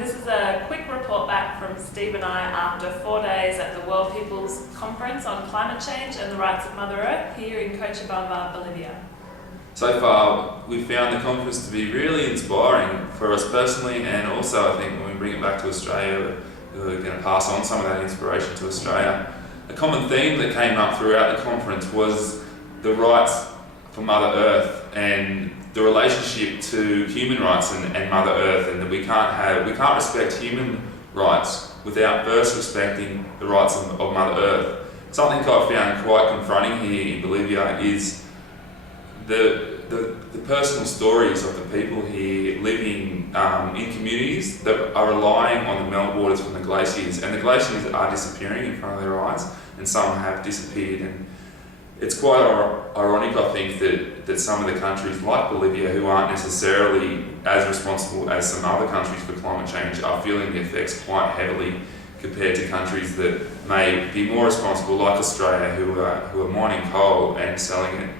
This is a quick report back from Steve and I after 4 days at the World People's Conference on Climate Change and the Rights of Mother Earth here in Cochabamba, Bolivia. So far, we found the conference to be really inspiring for us personally, and also I think when we bring it back to Australia, we're going to pass on some of that inspiration to Australia. A common theme that came up throughout the conference was the rights for Mother Earth and the relationship to human rights and Mother Earth, and that we can't respect human rights without first respecting the rights of Mother Earth. Something I found quite confronting here in Bolivia is the personal stories of the people here living in communities that are relying on the meltwaters from the glaciers, and the glaciers are disappearing in front of their eyes, and some have disappeared. And it's quite ironic, I think, that some of the countries like Bolivia, who aren't necessarily as responsible as some other countries for climate change, are feeling the effects quite heavily compared to countries that may be more responsible, like Australia, who are mining coal and selling it,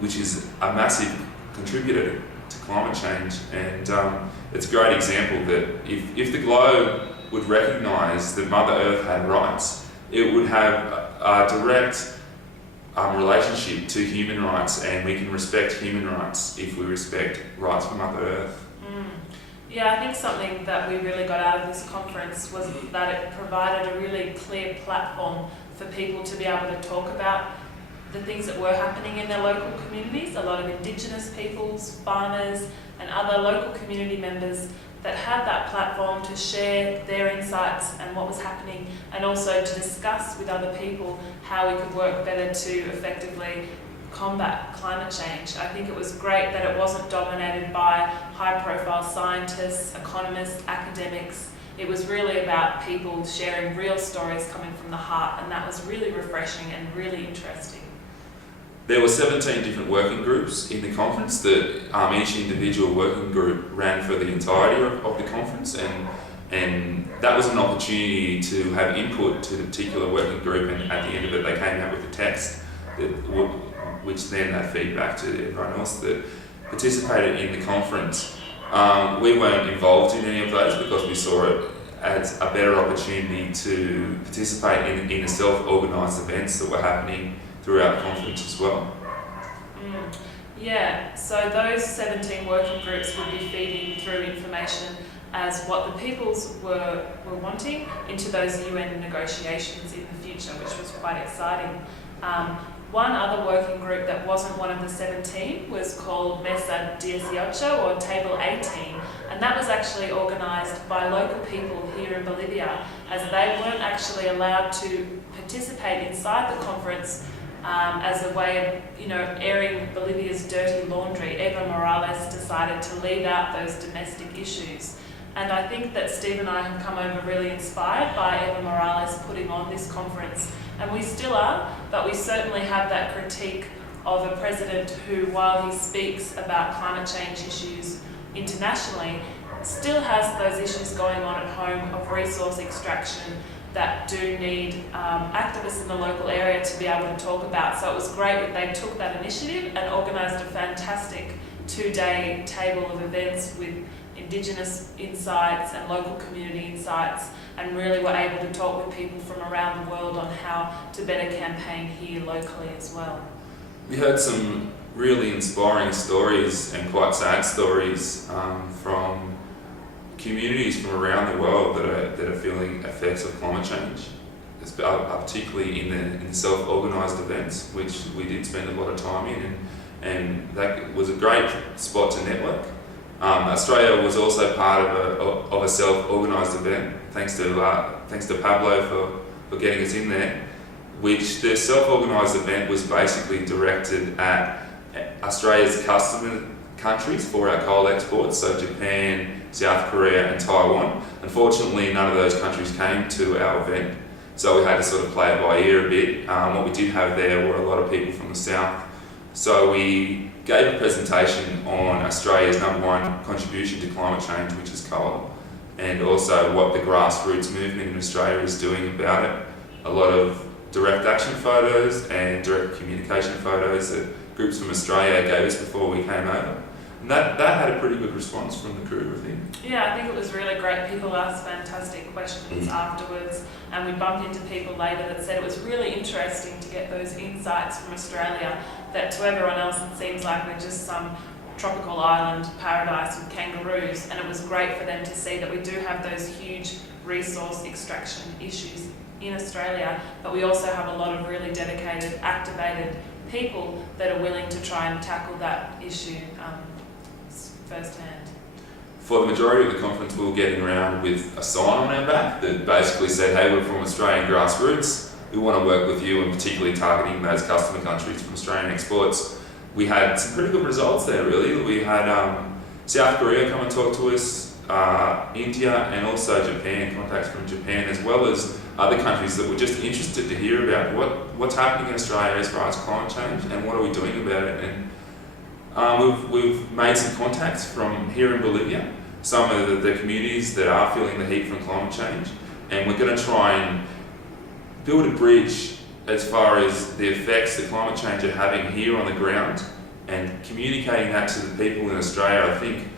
which is a massive contributor to climate change. And it's a great example that if the globe would recognise that Mother Earth had rights, it would have a direct relationship to human rights, and we can respect human rights if we respect rights for Mother Earth. Yeah, I think something that we really got out of this conference was that it provided a really clear platform for people to be able to talk about the things that were happening in their local communities. A lot of Indigenous peoples, farmers and other local community members that had that platform to share their insights and what was happening, and also to discuss with other people how we could work better to effectively combat climate change. I think it was great that it wasn't dominated by high-profile scientists, economists, academics. It was really about people sharing real stories coming from the heart, and that was really refreshing and really interesting. There were 17 different working groups in the conference that each individual working group ran for the entirety of the conference, and that was an opportunity to have input to the particular working group, and at the end of it they came out with a text which then had feedback to everyone else that participated in the conference. We weren't involved in any of those because we saw it as a better opportunity to participate in the self-organised events that were happening throughout the conference as well. Yeah, so those 17 working groups would be feeding through information as what the peoples were wanting into those UN negotiations in the future, which was quite exciting. One other working group that wasn't one of the 17 was called Mesa 18, or Table 18, and that was actually organised by local people here in Bolivia, as they weren't actually allowed to participate inside the conference as a way of, airing Bolivia's dirty laundry. Evo Morales decided to leave out those domestic issues. And I think that Steve and I have come over really inspired by Evo Morales putting on this conference. And we still are, but we certainly have that critique of a president who, while he speaks about climate change issues internationally, still has those issues going on at home of resource extraction that do need activists in the local area to be able to talk about. So it was great that they took that initiative and organised a fantastic 2-day table of events with Indigenous insights and local community insights, and really were able to talk with people from around the world on how to better campaign here locally as well. We heard some really inspiring stories and quite sad stories from communities from around the world that are feeling effects of climate change, particularly in the self-organised events, which we did spend a lot of time in, and that was a great spot to network. Australia was also part of a self-organised event, thanks to Pablo for getting us in there, which the self-organised event was basically directed at Australia's customer countries for our coal exports, so Japan, South Korea and Taiwan. Unfortunately, none of those countries came to our event, so we had to sort of play it by ear a bit. What we did have there were a lot of people from the South, so we gave a presentation on Australia's #1 contribution to climate change, which is coal, and also what the grassroots movement in Australia is doing about it. A lot of direct action photos and direct communication photos that groups from Australia gave us before we came over. And that had a pretty good response from the crew, I think. Yeah, I think it was really great. People asked fantastic questions afterwards, and we bumped into people later that said it was really interesting to get those insights from Australia that to everyone else it seems like we're just some tropical island paradise with kangaroos, and it was great for them to see that we do have those huge resource extraction issues in Australia, but we also have a lot of really dedicated, activated people that are willing to try and tackle that issue firsthand. For the majority of the conference, we were getting around with a sign on our back that basically said, hey, we're from Australian grassroots, we want to work with you, and particularly targeting those customer countries from Australian exports. We had some pretty good results there, really. We had South Korea come and talk to us, India, and also Japan, contacts from Japan, as well as other countries that were just interested to hear about what's happening in Australia as far as climate change and what are we doing about it. And we've made some contacts from here in Bolivia, some of the communities that are feeling the heat from climate change, and we're going to try and build a bridge as far as the effects that climate change are having here on the ground and communicating that to the people in Australia. I think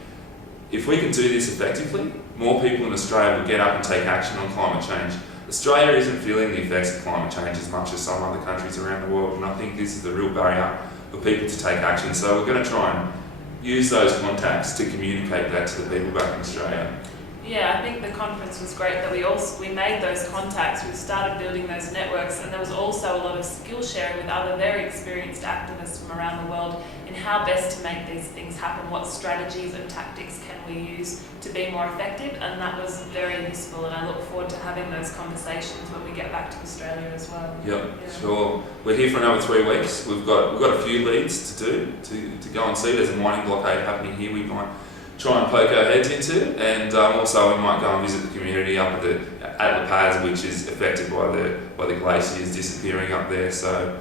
if we can do this effectively, more people in Australia will get up and take action on climate change. Australia isn't feeling the effects of climate change as much as some other countries around the world, and I think this is the real barrier for people to take action. So we're going to try and use those contacts to communicate that to the people back in Australia. Yeah, I think the conference was great that we made those contacts, we started building those networks, and there was also a lot of skill sharing with other very experienced activists from around the world in how best to make these things happen, what strategies and tactics can we use to be more effective, and that was very useful, and I look forward to having those conversations when we get back to Australia as well. Yep, yeah. Sure. We're here for another 3 weeks. We've got a few leads to do, to go and see. There's a mining blockade happening here we might try and poke our heads into, and also we might go and visit the community up at La Paz, which is affected by the glaciers disappearing up there. So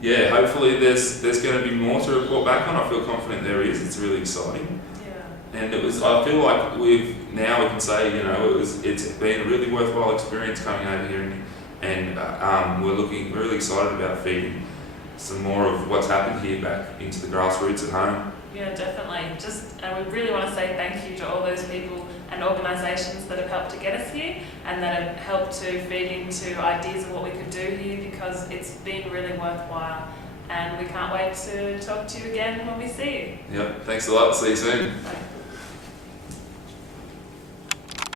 yeah, hopefully there's going to be more to report back on. I feel confident there is. It's really exciting. Yeah. And I feel like we can say, it's been a really worthwhile experience coming over here, and we're really excited about feeding some more of what's happened here back into the grassroots at home. Yeah, definitely. We really want to say thank you to all those people and organisations that have helped to get us here and that have helped to feed into ideas of what we could do here, because it's been really worthwhile. And we can't wait to talk to you again when we see you. Yep, thanks a lot. See you soon. Bye.